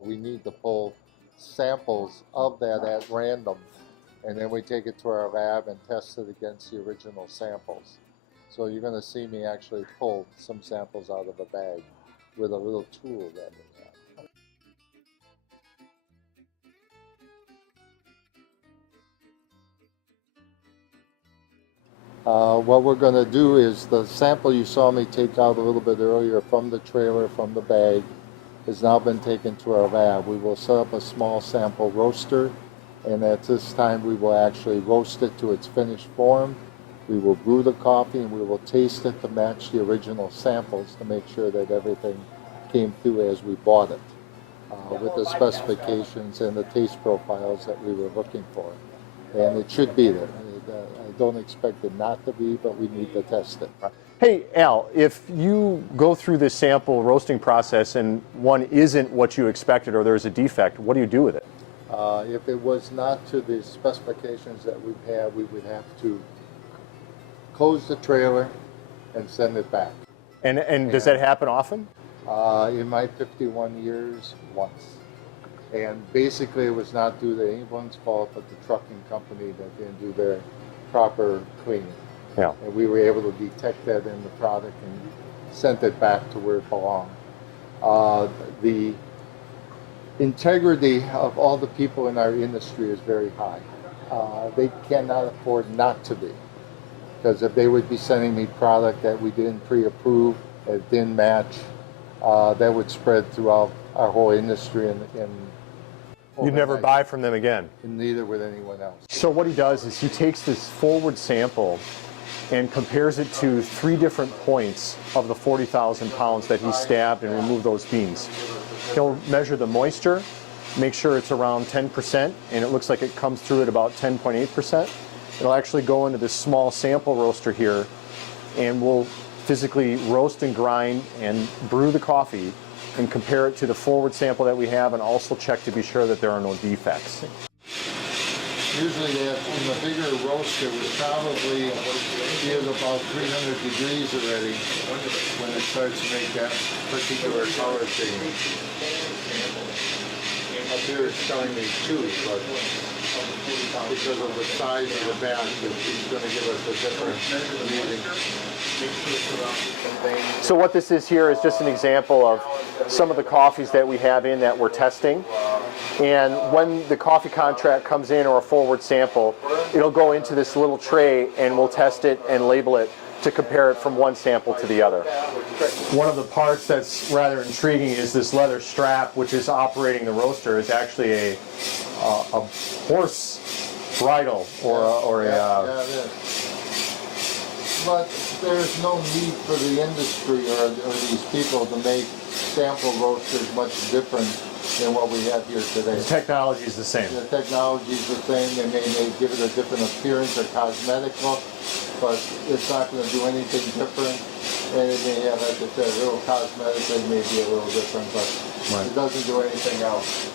We need to pull samples of that at random, and then we take it to our lab and test it against the original samples. So you're going to see me actually pull some samples out of a bag with a little tool that we have. What we're going to do is the sample you saw me take out a little bit earlier from the trailer, from the bag, has now been taken to our lab. We will set up a small sample roaster, and at this time we will actually roast it to its finished form. We will brew the coffee and we will taste it to match the original samples to make sure that everything came through as we bought it, with the specifications and the taste profiles that we were looking for. And it should be there. I don't expect it not to be, but we need to test it. Hey, Al, if you go through this sample roasting process and one isn't what you expected or there's a defect, what do you do with it? If it was not to the specifications that we have, we would have to close the trailer and send it back. And does that happen often? In my 51 years, once. And basically it was not due to anyone's fault but the trucking company that didn't do their proper cleaning. Yeah. And we were able to detect that in the product and sent it back to where it belonged. The integrity of all the people in our industry is very high. They cannot afford not to be. Because if they would be sending me product that we didn't pre-approve, that didn't match, that would spread throughout our whole industry and You'd never buy from them again. And neither would anyone else. So what he does is he takes this forward sample and compares it to 3 different points of the 40,000 pounds that he stabbed and removed those beans. He'll measure the moisture, make sure it's around 10%, and it looks like it comes through at about 10.8%. It'll actually go into this small sample roaster here, and we'll physically roast and grind and brew the coffee and compare it to the forward sample that we have, and also check to be sure that there are no defects. Usually in the bigger roaster would probably be at about 300 degrees already when it starts to make that particular color change. Up here it's telling me 2, but because of the size of the batch, it's going to give us a different reading. So what this is here is just an example of some of the coffees that we have in that we're testing. And when the coffee contract comes in or a forward sample, it'll go into this little tray and we'll test it and label it to compare it from one sample to the other. One of the parts that's rather intriguing is this leather strap, which is operating the roaster. It's actually a horse bridle or a... Yeah, it is. But there's no need for the industry or these people to make sample roasters much different than what we have here today. The technology is the same. The technology is the same. They may give it a different appearance or cosmetic look, but it's not going to do anything different. And it may have, like I said, a little cosmetic, it may be a little different, but It doesn't do anything else.